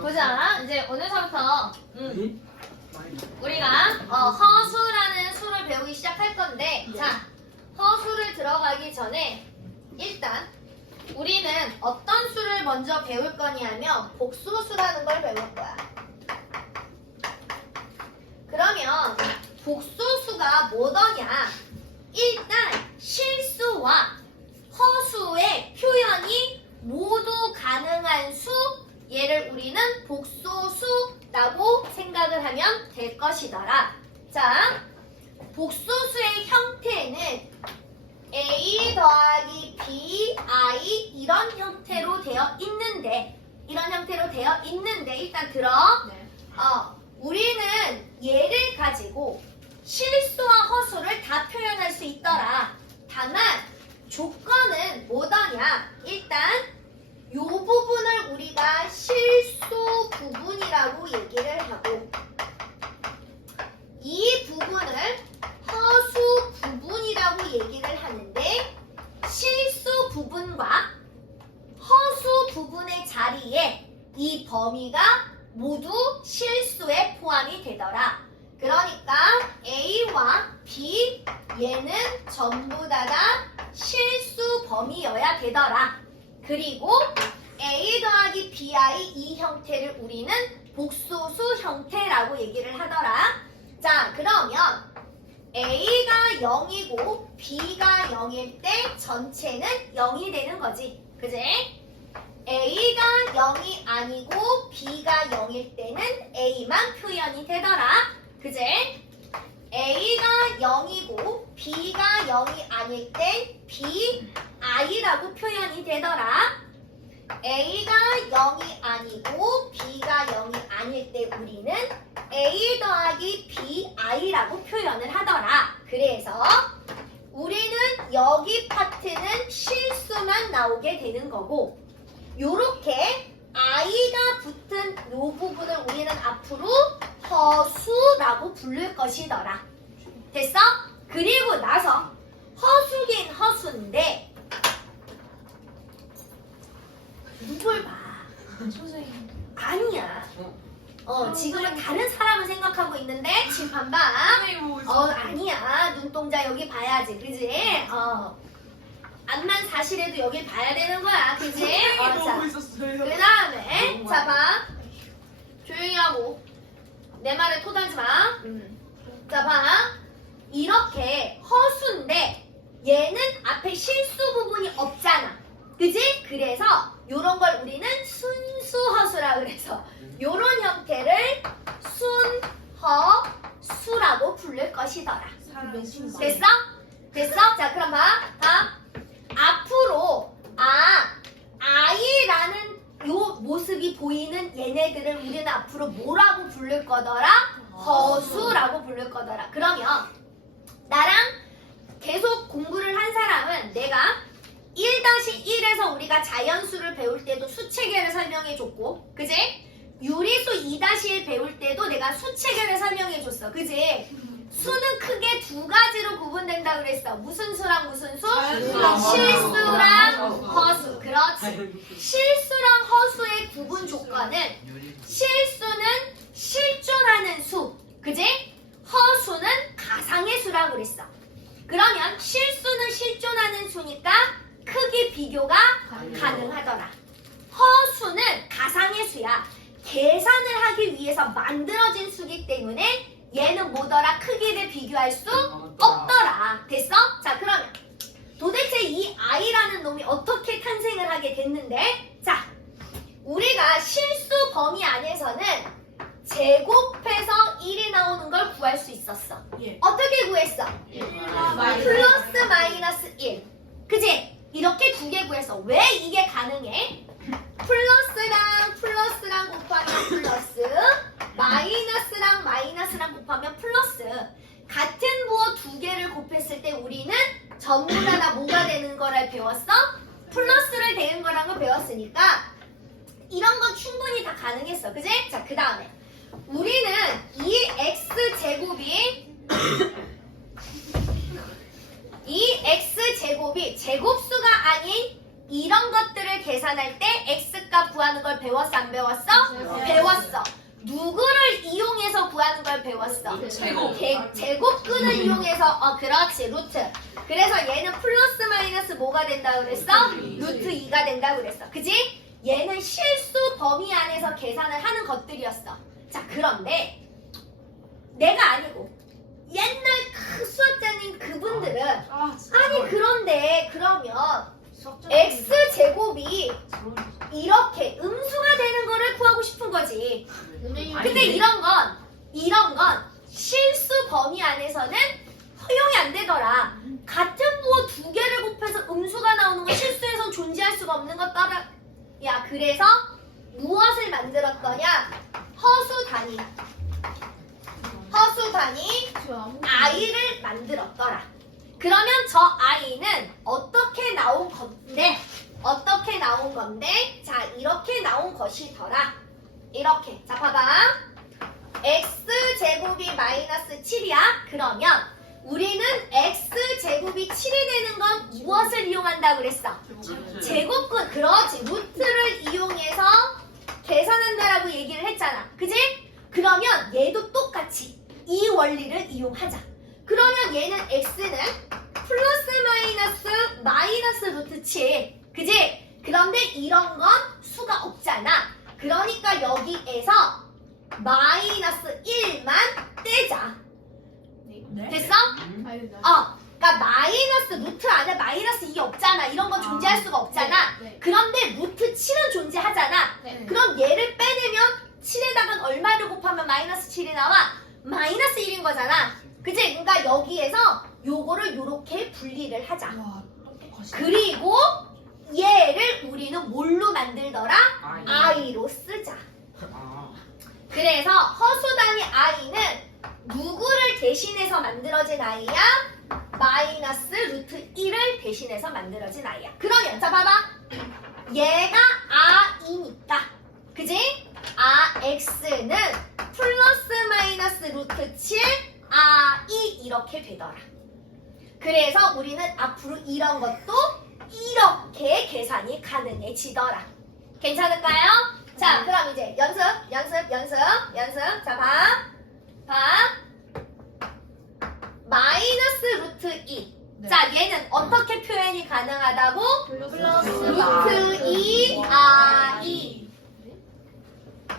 보자. 이제 오늘서부터 우리가 허수라는 수를 배우기 시작할 건데, 자, 허수를 들어가기 전에 일단 우리는 어떤 수를 먼저 배울 거냐면 복소수라는 걸 배울 거야. 그러면 복소수가 뭐더냐? 일단 실수와 허수의 표현이 모두 가능한 수, 얘를 우리는 복소수라고 생각을 하면 될 것이더라. 자, 복소수의 형태는 A 더하기 B, I 이런 형태로 되어 있는데 일단 들어. 우리는 얘를 가지고 실수와 허수를 다 표현할 수 있더라. 다만 조건은 뭐더냐? 일단 요 부분을 우리가 실수 부분이라고 얘기를 하고, 이 부분을 허수 부분이라고 얘기를 하는데, 실수 부분과 허수 부분의 자리에 이 범위가 모두 실수에 포함이 되더라. 그러니까 A와 B, 얘는 전부 다가 실수 범위여야 되더라. 그리고 A 더하기 BI 이 형태를 우리는 복소수 형태라고 얘기를 하더라. 자, 그러면 A가 0이고 B가 0일 때 전체는 0이 되는 거지. 그지? A가 0이 아니고 B가 0일 때는 A만 표현이 되더라. 그지? A가 0이고 B가 0이 아닐 때 B, I라고 표현이 되더라. A가 0이 아니고 B가 0이 아닐 때 우리는 A 더하기 B, I라고 표현을 하더라. 그래서 우리는 여기 파트는 실수만 나오게 되는 거고, 요렇게 I가 붙은 요 부분을 우리는 앞으로 허수라고 부를 것이더라. 됐어? 그리고 나서 허수긴 허수인데 누굴 봐? 선생님. 아니야. 지금은 다른 사람을 생각하고 있는데 지금 봐. 선생님 보고 있어. 아니야. 눈동자 여기 봐야지. 그지? 암만 사실해도 여길 봐야 되는 거야. 그지? 선생님 자, 보고 있었어요. 그 다음에 자 봐. 조용히 하고 내 말에 토달지 마. 자 봐. 이렇게 허수인데 얘는 앞에 실수 부분이 없잖아. 그지? 그래서 요런 걸 우리는 순수허수라 그래서 요런 형태를 순허수라고 부를 것이더라. 됐어? 됐어? 자, 그럼 봐. 앞으로 I라는 요 모습이 보이는 얘네들을 우리는 앞으로 뭐라고 부를 거더라? 허수라고 부를 거더라. 그러면 나랑 계속 공부를 한 사람은 내가 1-1에서 우리가 자연수를 배울 때도 수체계를 설명해줬고, 그지? 유리수 2-1 배울 때도 내가 수체계를 설명해줬어. 그지? 수는 크게 두 가지로 구분된다 그랬어. 무슨 수랑 무슨 수? 실수랑 허수. 그렇지. 실수랑 허수의 구분 조건은 실수는 실존하는 수. 그지? 허수는 가상의 수라고 그랬어. 그러면 실수는 실존하는 수니까 크기 비교가 가능하더라. 허수는 가상의 수야. 계산을 하기 위해서 만들어진 수기 때문에 얘는 뭐더라? 크기를 비교할 수 없더라. 됐어? 자, 그러면 도대체 이 I라는 놈이 어떻게 탄생을 하게 됐는데, 자, 우리가 실수 범위 안에서는 제곱해서 1이 나오는 걸 구할 수 있었어. 예. 어떻게 구했어? 플러스 마이너스 1. 그지? 이렇게 두 개 구했어. 왜 이게 가능해? 플러스랑 곱하면 플러스, 마이너스랑 곱하면 플러스. 같은 부호 두 개를 곱했을 때 우리는 전부 다 뭐가 되는 거를 배웠어? 플러스를 되는 거라는 걸 배웠으니까 이런 건 충분히 다 가능했어. 그지? 자, 그 다음에 우리는 이 x제곱이 제곱수가 아닌 이런 것들을 계산할 때 x값 구하는 걸 배웠어 안 배웠어? 네. 배웠어. 누구를 이용해서 구하는 걸 배웠어? 제곱. 제곱근을 이용해서 그렇지 루트. 그래서 얘는 플러스 마이너스 뭐가 된다 그랬어? 루트 2가 된다 그랬어. 그지? 얘는 실수 범위 안에서 계산을 하는 것들이었어. 자 그런데 내가 아니고 옛날 그 수학자님 그분들은 아니 그런데 그러면 x제곱이 이렇게 음수가 되는 거를 구하고 싶은 거지. 근데 이런 건 실수 범위 안에서는 허용이 안 되더라. 같은 부호 두 개를 곱해서 음수가 나오는 건 실수에선 존재할 수가 없는 것 따라. 야 그래서 무엇을 만들었더냐? 허수 단위 i를 만들었더라. 그러면 저 i는 어떻게 나온 건데? 자 이렇게 나온 것이더라. 이렇게. 자 봐봐. x제곱이 마이너스 7이야. 그러면 우리는 x제곱이 7이 되는 건 무엇을 이용한다 그랬어? 제곱근. 그렇지. 루트를 이용해서 계산한다라고 얘기를 했잖아. 그지? 그러면 얘도 똑같이 이 원리를 이용하자. 그러면 얘는 x는 플러스 마이너스 루트 7. 그지? 그런데 이런 건 수가 없잖아. 그러니까 여기에서 마이너스 1만 떼자. 됐어? 그러니까 마이너스 루트 안에 마이너스 2 없잖아. 이런 건 존재할 수가 없잖아. 그런데 루트 7은 존재하잖아. 그럼 얘를 빼내면 7에다가 얼마를 곱하면 마이너스 7이 나와? 마이너스 1인 거잖아. 그치? 그러니까 여기에서 요거를 요렇게 분리를 하자. 그리고 얘를 우리는 뭘로 만들더라? i로 쓰자. 그래서 허수단위 i는 누구를 대신해서 만들어진 i야? 마이너스 루트 1을 대신해서 만들어진 i야. 그러면 자 봐봐. 얘가 i니까 그지? x는 플러스 마이너스 루트 7 i 이렇게 되더라. 그래서 우리는 앞으로 이런 것도 이렇게 계산이 가능해지더라. 괜찮을까요? 자 그럼 이제 연습. 자 봐. 마이너스 루트 2. 자 얘는 어떻게 표현이 가능하다고? 루트 2 i.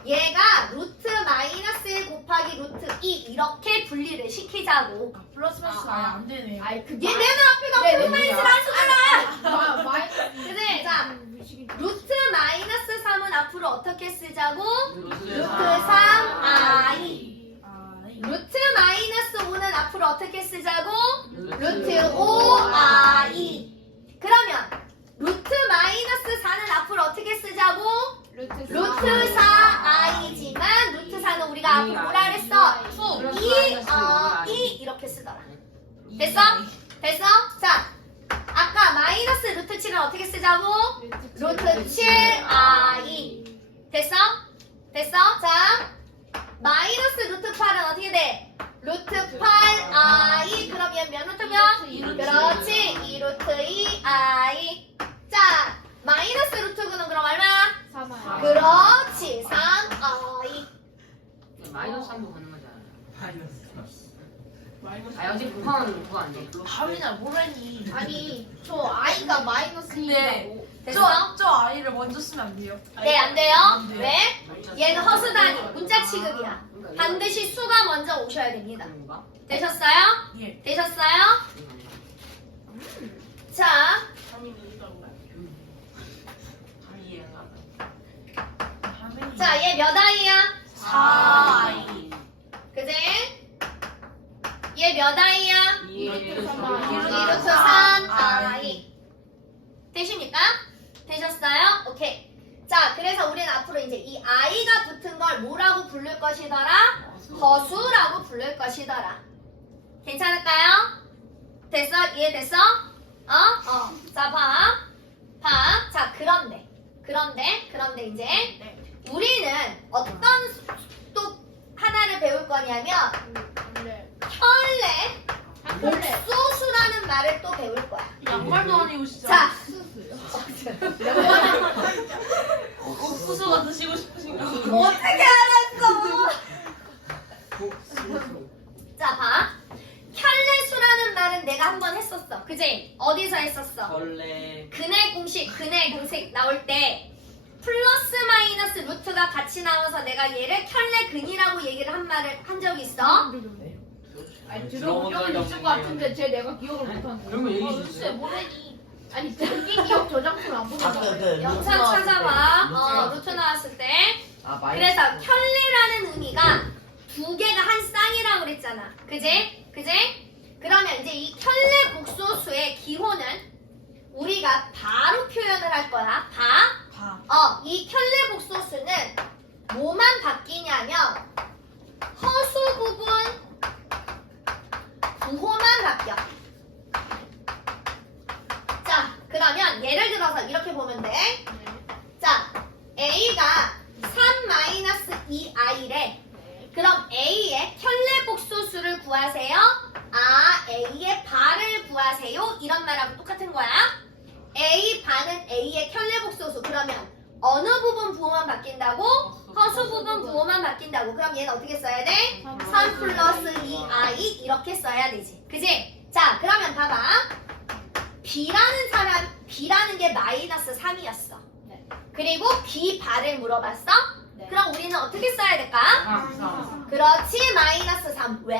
얘가 루트 마이너스 1 곱하기 루트 2 이렇게 분리를 시키자고. 플러스 마이너스가 아예 안 되네. 얘 내 눈앞에다 플러스 마이너스를 할 수잖아. 그래. 자 루트 마이너스 3은 앞으로 어떻게 쓰자고? 루트 3 i. 루트 마이너스 5는 앞으로 어떻게 쓰자고? 루트 5 i. 그러면 루트 마이너스 4는 앞으로 어떻게 쓰자고? 루트 4 i지만 루트 4는 우리가 앞으로 뭐라 그랬어? 2 이렇게 쓰더라. 됐어? 자 아까 마이너스 루트 7은 어떻게 쓰자고? 루트 7 i. 됐어? 자 마이너스 루트 8은 어떻게 돼? 루트 8 i. 그럼 얘 몇 루트면? 그렇지. 2 루트 2 i. 자 마이너스 루트 9는 그럼 얼마야? 3i. 그렇지. 3 i. 마이너스 3도 가능하잖아. 마이너스. 여기 곱하면 그거 안 돼. 하민아 뭐라니? 아니 저 아이가 마이너스 근데 2라고. 됐어? 저 아이를 먼저 쓰면 안 돼요? 네, 안 돼요. 안 돼요. 왜? 얘는 허수단위, 문자 취급이야. 반드시 수가 먼저 오셔야 됩니다. 그런가? 되셨어요? 예. 되셨어요? 자, 자, 얘 몇 아이야? 4i. 그지? 얘 몇 아이야? 2루트 2루트 3 i. 되십니까? 되셨어요? 오케이. 자, 그래서 우리는 앞으로 이제 이 i가 붙은 걸 뭐라고 부를 것이더라? 허수라고 부를 것이더라. 괜찮을까요? 됐어? 이해됐어? 자, 봐. 자, 그런데 이제 우리는 어떤 또 하나를 배울 거냐면 현래, 복소수라는 말을 또 배울 거야. 양말도 아니고 진짜. 자, 수수요. 옥수수가 드시고 싶으신가? 어떻게 알았어? 자, 봐. 켤레수라는 말은 내가 한 번 했었어. 그지? 어디서 했었어? 원래 근의 공식 나올 때 플러스 마이너스 루트가 같이 나와서 내가 얘를 켤레근이라고 얘기를 한 적이 있어? 아니 들어본 적은 있을 것 같은데 쟤 내가 기억을 못하는 그런 거 얘기해 글쎄 주세요. 모르니. 아니 자기 기억 저장소를 안 보내잖아. 영상 찾아봐. 루트 나왔을 때. 그래서 켤레라는 의미가 두 개가 한 쌍이라고 그랬잖아. 그지? 그러면 이제 이 켤레 복소수의 기호는 우리가 바로 표현을 할 거야. 이 켤레 복소수는 뭐만 바뀌냐면 허수 부분 부호만 바뀌어. 자, 그러면 예를 들어서 이렇게 보면 돼. 자, A가 3-2i래. 그럼 A의 켤레 복소수를 구하세요. A의 발을 구하세요. 이런 말하고 똑같은 거야. A 반은 A의 켤레 복소수. 그러면 어느 부분 부호만 바뀐다고? 허수 부분 부호만 바뀐다고. 그럼 얘는 어떻게 써야 돼? 3 플러스 2i 이렇게 써야 되지. 그지? 자, 그러면 봐봐. B라는 게 마이너스 3이었어. 네. 그리고 B 발을 물어봤어? 네. 그럼 우리는 어떻게 써야 될까? 그렇지, 마이너스 3. 왜?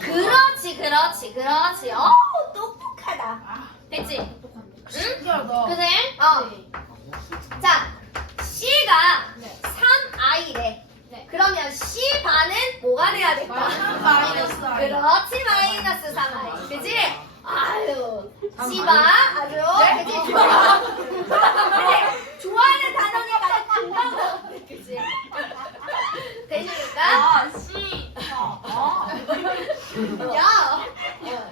그렇지. 똑똑하다. 됐지? 신기하다. 그래? 네. 자, C가 네. 3i래. 네. 그러면 C 반은 뭐가 돼야 될까? 마이너스 I. 그렇지, 마이너스 3i. 그지? 아유, C 반 아주 그지? 그래, 좋아하는 단어니까 금방 나오네, 그지? 되십니까? C. 야,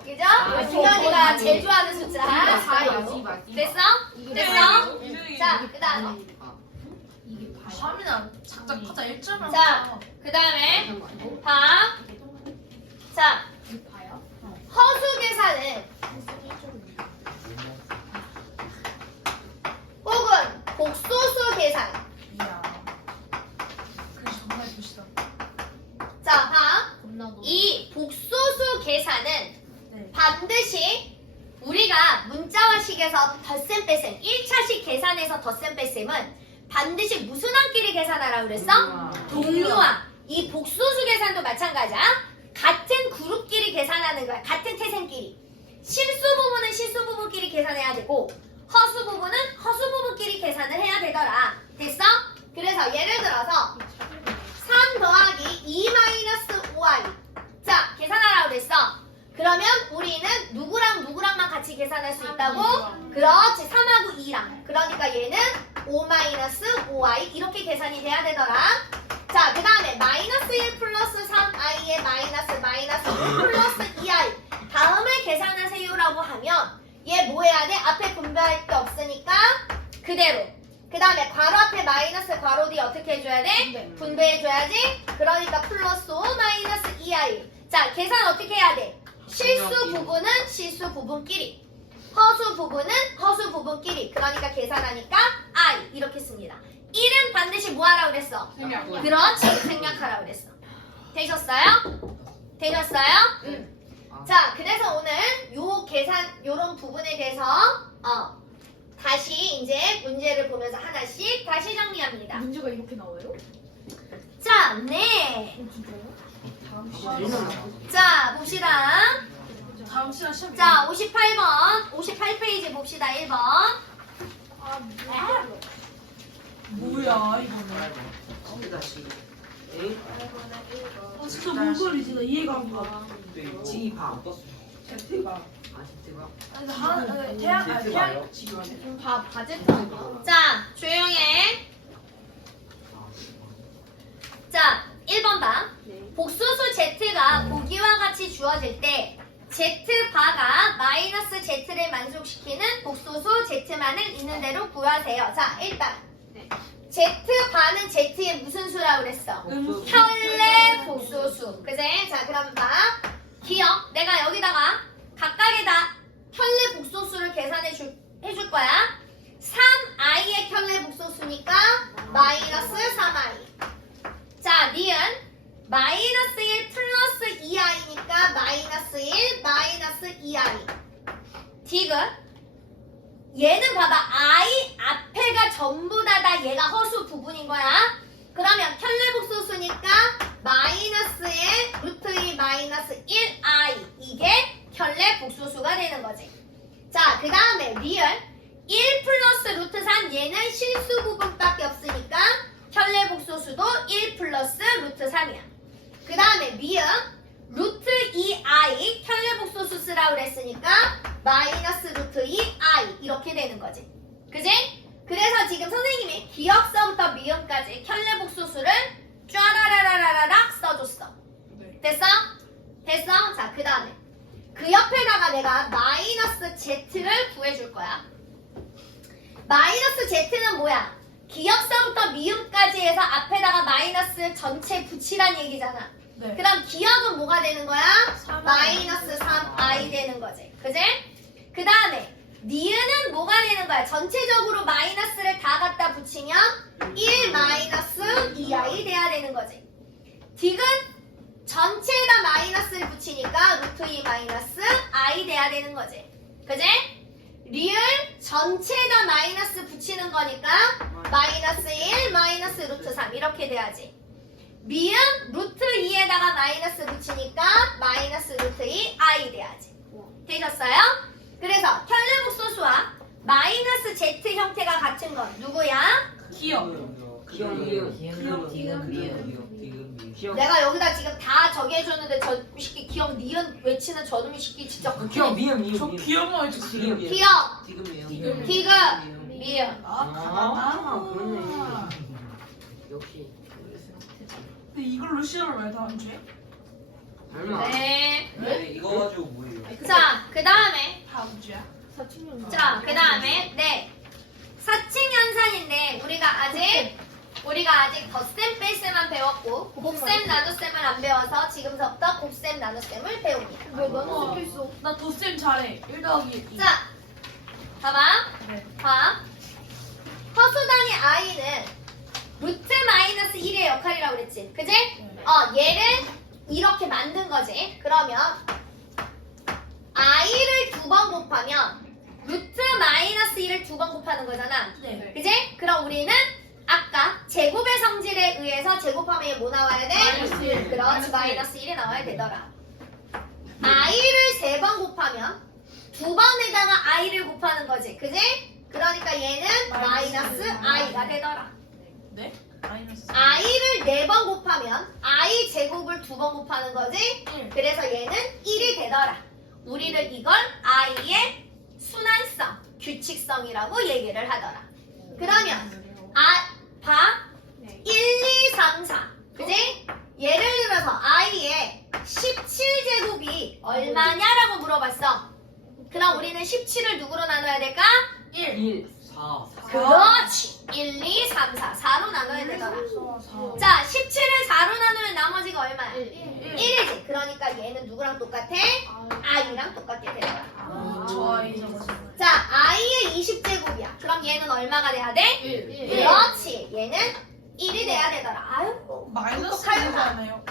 그죠? 승현이가 제일 좋아하는 숫자 4요. 됐어? 자, 그 다음. 하면 작작하자 1점을 자, 그 다음에 봐. 자, 허수 계산은 혹은 복소수 계산. 이야. 그 정말 보시다. 자, 봐. 겁나도. 이 복소수 계산은 네. 반드시 우리가 문자화식에서 덧셈 뺄셈 1차식 계산에서 덧셈 뺄셈은 반드시 무슨 항끼리 계산하라고 그랬어? 동류항. 이 복소수 계산도 마찬가지야. 같은 그룹끼리 계산하는 거야. 같은 태생끼리. 실수 부분은 실수 부분끼리 계산해야 되고 허수 부분은 허수 부분끼리 계산을 해야 되더라. 됐어? 그래서 예를 들어서 3 더하기 2 마이너스 5i. 자, 계산하라고 그랬어. 그러면 우리는 누구랑만 같이 계산할 수 있다고? 그렇지, 3하고 2랑. 그러니까 얘는 5 마이너스 5i 이렇게 계산이 돼야 되더라. 자, 그 다음에 마이너스 1 플러스 3i에 마이너스 5 플러스 2i. 다음을 계산하세요라고 하면 얘 뭐 해야 돼? 앞에 분배할 게 없으니까 그대로. 그 다음에 괄호 앞에 마이너스 괄호 뒤 어떻게 해줘야 돼? 분배해줘야지. 그러니까 플러스 5 마이너스 2i. 자, 계산 어떻게 해야 돼? 실수 부분은 실수 부분끼리, 허수 부분은 허수 부분끼리. 그러니까 계산하니까 i 이렇게 씁니다. 1은 반드시 뭐 하라고 그랬어? 그렇지, 생략하라고 그랬어. 되셨어요? 응. 자, 그래서 오늘 요 계산 요런 부분에 대해서 다시 이제 문제를 보면서 하나씩 다시 정리합니다. 문제가 이렇게 나와요? 자, 네. 진짜요? 자, 봅시다. 다음 시간 시험. 자, 58번, 58페이지 봅시다. 1번. 뭐야 이거는? 진짜 뭔 소리지? 나 이해가 안 가. 지바. Z가. Z가. 태양. 지금 다 바제트 아니야? 자, 조용해. 자, 1번 봐. 복소수 Z가 보기와 같이 주어질 때 Z바가 마이너스 Z를 만족시키는 복소수 Z만을 있는 대로 구하세요. 자, 일단 Z바는 Z의 무슨 수라고 그랬어? 켤레 복소수. 그제? 자, 그럼 봐. 기억. 내가 여기다가 각각에다 켤레 복소수를 계산해 해줄 거야. i의 켤레 복소수니까 마이너스 3i. 자, 니은 마이너스 1 플러스 2i니까 마이너스 1 마이너스 2i. 디귿 얘는 봐봐. i 앞에가 전부 다 얘가 허수 부분인 거야. 그러면 켤레 복소수니까 마이너스 1 루트 2 마이너스 1i. 이게 켤레 복소수가 되는 거지. 자, 그 다음에 리을 1 플러스 루트 3 얘는 실수 부분밖에 없으니까 켤레 복소수도 1 플러스 루트 3이야. 그 다음에 미음 루트 2i 켤레 복소수 쓰라고 그랬으니까 마이너스 루트 2i 이렇게 되는 거지. 그지? 그래서 지금 선생님이 기역서부터 미음까지 켤레 복소수를 쫘라라라라락 써줬어. 네. 됐어? 됐어? 자, 그 다음에 그 옆에다가 내가 마이너스 z를 구해줄 거야. 마이너스 z는 뭐야? 기역서부터 미음까지 해서 앞에다가 마이너스 전체 붙이란 얘기잖아. 네. 그 다음 기역은 뭐가 되는 거야? 3i. 마이너스 3i 되는 거지. 그지? 그 다음에 니은은 뭐가 되는 거야? 전체적으로 마이너스를 다 갖다 붙이면 1 마이너스 2i 돼야 되는 거지. 디귿 전체에다 마이너스를 붙이니까 루트 2 마이너스 i 돼야 되는 거지. 그지? 리을 전체에다 마이너스 붙이는 거니까 마이너스 1 마이너스 루트 3 이렇게 돼야지. 미음 루트 2에다가 마이너스 붙이니까 마이너스 루트 2 i 돼야지. 되셨어요? 그래서 켤레 복소수와 마이너스 z 형태가 같은 건 누구야? 기억. 기억 내가 여기다 지금 다 저기 해줬는데 저 새끼 기억 니은 외치는 저놈의 새끼 진짜 기억 미음 저 기억만 해주세요. 기억 지금이에요. 디귿 미음. 아 그렇네. 역시 근데 이걸로 시험을 왜 다 안 줘? 얼마? 네. 네, 이거 가지고 뭐예요? 자, 그 다음에 다음 주야. 자, 그 다음에 네 사칭 현상인데 우리가 아직 덧셈 뺄셈만 배웠고 곱셈 나눗셈을 안 배워서 지금부터 곱셈 나눗셈을 배웁니다. 왜 너는 섞여 있어? 나 덧셈 잘해. 1 더하기 2. 자, 봐봐. 네. 봐. 허수 단위 i는 루트 마이너스 1의 역할이라고 그랬지. 그지? 얘를 이렇게 만든 거지. 그러면 i를 2번 곱하면 루트 마이너스 1을 2번 곱하는 거잖아. 네. 그지? 그럼 우리는 아까 제곱의 성질에 의해서 제곱하면 얘 뭐 나와야 돼? 마이너스 1. 그렇지, 마이너스 1이 나와야 되더라. i를 3번 곱하면 2번에다가 i를 곱하는 거지. 그지? 그러니까 얘는 마이너스 i가 되더라. 네? 마이너스. i를 4번 곱하면 i 제곱을 2번 곱하는 거지. 1. 그래서 얘는 1이 되더라. 우리는 이걸 i의 순환성, 규칙성이라고 얘기를 하더라. 그러면 봐. 1, 2, 3, 4. 그지? 예를 들어서 i의 17제곱이 얼마냐라고 물어봤어. 그럼 우리는 17을 누구로 나눠야 될까? 1. 4. 그렇지. 1, 2, 3, 4. 4로 나눠야 되더라. 자, 17을 4로 나누면 나머지가 얼마야? 1이지. 그러니까 얘는 누구랑 똑같아? i랑 똑같게 되더라. 저 아이 저거. 자, i의 20제곱이야. 그럼 얘는 얼마가 돼야 돼? 1. 그렇지. 얘는 1이 돼야 되더라. 아유. 마이너스 똑똑하다. 1이잖아요.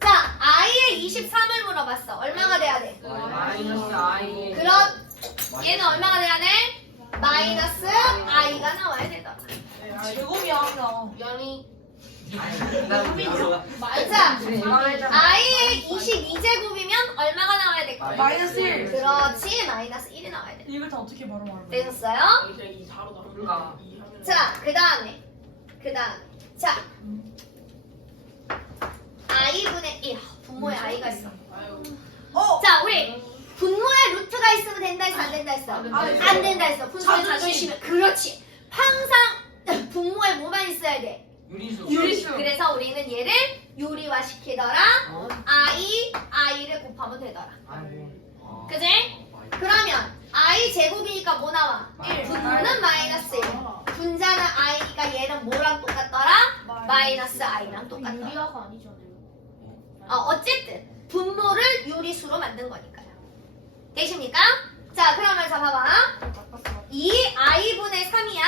자, i의 23을 물어봤어. 얼마가 돼야 돼? 마이너스 i. 그럼 얘는 얼마가 돼야 돼? 마이너스 i가 나와야 되더라. 제곱이야 하면. 영이. 자, 자, i의 22제곱이면 얼마가 나와야 될까? 마이너스 1. 그렇지. 마이너스 1이 나와야 돼. 이걸 다 어떻게 바로 말해? 되셨어요? 이제 이 4로 나누는 그러니까. 자, 그 다음에. 자, i분의 1. 분모에 i가 있어. 자, 우리 분모에 루트가 있으면 된다 했어, 안 된다 했어? 안 된다 했어. 분모에 자존심은. 그렇지. 항상 분모에 뭐만 있어야 돼? 유리수. 유리수. 그래서 우리는 얘를 유리화 시키더라. i를 곱하면 되더라. 아이고. 그지? 그러면 i 제곱이니까 뭐 나와? 1. 분모는 마이너스 1. 분자는 i니까 얘는 뭐랑 똑같더라? 마이너스 i랑 똑같더라. 유리화가 아니잖아요. 어쨌든 분모를 유리수로 만든 거니까요. 되십니까? 자, 그러면서 봐봐. 2i분의 3이야.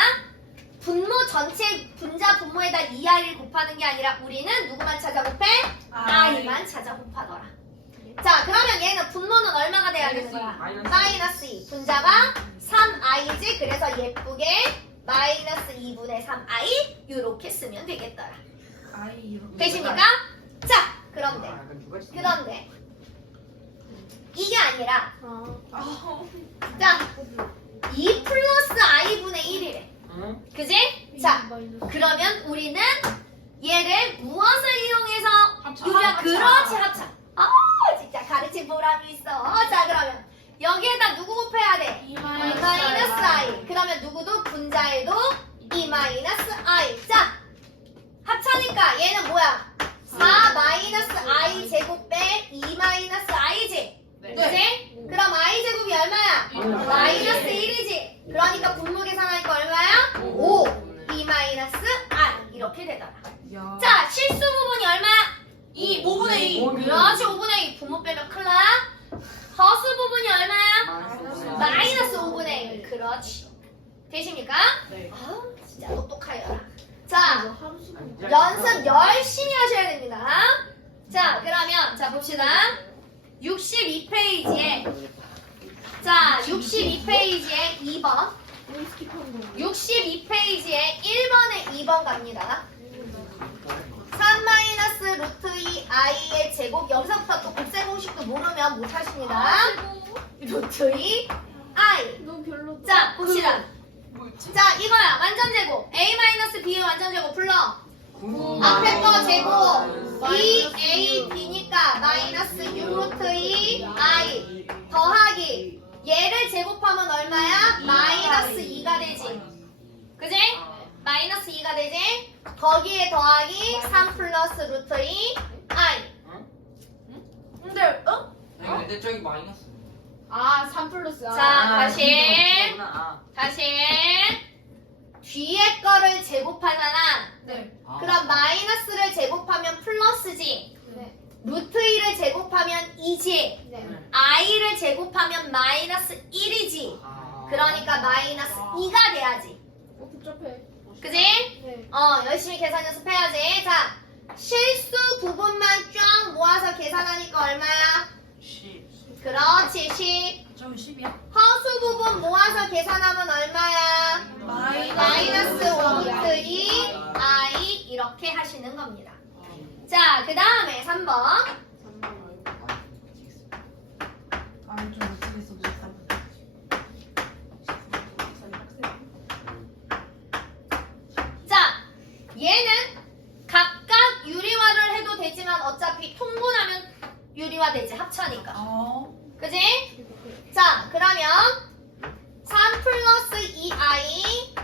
분모 전체 분자 분모에다 2i를 곱하는 게 아니라 우리는 누구만 찾아 곱해? i만 찾아 곱하더라. 자, 그러면 얘는 분모는 얼마가 돼야 되는 거야? 마이너스 2. 분자가 3i지. 그래서 예쁘게 마이너스 2분의 3i 이렇게 쓰면 되겠더라. 아이 이렇게. 되십니까? 자, 그런데 이게 아니라 자, 2 플러스 i분의 1이래. 응? 그지? 자, 그러면 우리는 얘를 무엇을 이용해서 유리한 그렇지 합차. 아, 진짜 가르친 보람이 있어. 자, 그러면 여기에다 누구 곱해야 돼? 2 마이너스 i. 그러면 누구도 분자에도 2 마이너스 i. 자, 합차니까 얘는 뭐야? 4 마이너스 i 제곱 빼 2 마이너스 i지. 그지? 그럼 i 제곱이 얼마야? 마이너스 1이지. 그러니까 분모 계산하니까 얼마야? 5. 2 마이너스 i. 이렇게 되더라. 야. 자, 실수 부분이 얼마야? 5분의 2. 그렇지, 5분의 2. 분모 빼면 큰일 나. 허수 부분이 얼마야? 마이너스 5분의 1. 그렇지. 되십니까? 네. 아, 진짜 똑똑하여라. 자, 연습 열심히 하셔야 됩니다. 자, 그러면 자 봅시다. 62페이지에 자, 62페이지에 2번. 62페이지에 1번에 2번 갑니다. 3 마이너스 루트 2 i의 제곱. 여기서부터 또 곱셈 공식도 모르면 못 하십니다. 루트 2 i. 너무 별로. 자, 봅시다. 자, 이거야. 완전 제곱. a 마이너스 b의 완전 제곱 불러. 앞에 거 제곱 2ab니까 마이너스 6루트 2 i 더하기 얘를 제곱하면 얼마야? 마이너스 2가 되지. 그지? 마이너스 2가 되지? 거기에 더하기 3 플러스 루트 2 i. 근데 근데 저기 마이너스. 아, 3 플러스. 자, 다시 아, 뒤에 거를 제곱하잖아. 네. 그럼 마이너스를 제곱하면 플러스지. 네. 루트 2를 제곱하면 2지. 네. i를 제곱하면 마이너스 1이지. 그러니까 마이너스 2가 돼야지. 복잡해. 그지? 네. 열심히 계산 연습해야지. 자, 실수 부분만 쫙 모아서 계산하니까 얼마야? 10. 그렇지, 10. 저기 10이야? 허수 부분 모아서 계산하면 얼마야? 마이너스 5루트 2 i 이렇게 하시는 겁니다. 자, 그 다음에 3번. 아좀 못하겠어 못하겠어. 자, 얘는 각각 유리화를 해도 되지만 어차피 통분하면 유리화 되지. 합차니까. 그지? 자, 그러면 3 플러스 2i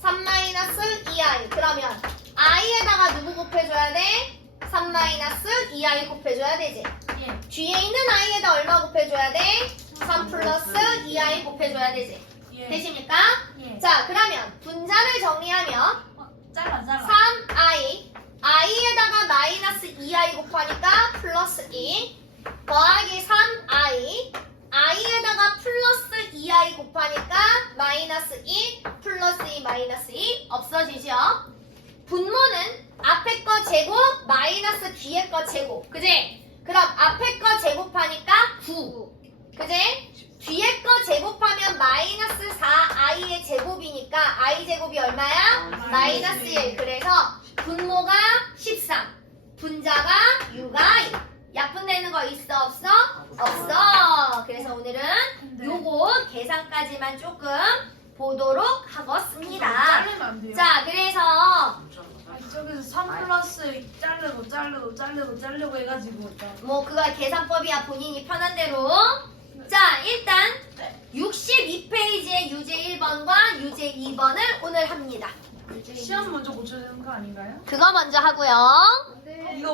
3 마이너스 2i. 그러면 i에다가 누구 곱해줘야 돼? 3 마이너스 2i 곱해줘야 되지. 예. 뒤에 있는 i에다 얼마 곱해줘야 돼? 3 플러스 2i 곱해줘야 되지. 예. 되십니까? 예. 자, 그러면 분자를 정리하면 잘라. 3i i에다가 마이너스 2i 곱하니까 플러스 2 더하기 3i i에다가 플러스 2i 곱하니까 마이너스 2 플러스 2 마이너스 2 없어지죠? 분모는 앞에 거 제곱 마이너스 뒤에 거 제곱. 그지? 그럼 앞에 거 제곱하니까 9. 그지? 뒤에 거 제곱하면 마이너스 4i의 제곱이니까 i 제곱이 얼마야? 마이너스 1. 그래서 분모가 13. 분자가 6i. 약분되는 거 있어 없어? 없어. 그래서 오늘은 요거 계산까지만 조금 보도록 하겠습니다. 자르면 안 돼요. 자, 그래서 아니, 저기서 3 플러스 자르고 해가지고 뭐 그거 계산법이야. 본인이 편한 대로. 자, 일단 62페이지의 유제 1번과 유제 2번을 오늘 합니다. 시험 먼저 고쳐야 되는 거 아닌가요? 그거 먼저 하고요. 네. 이거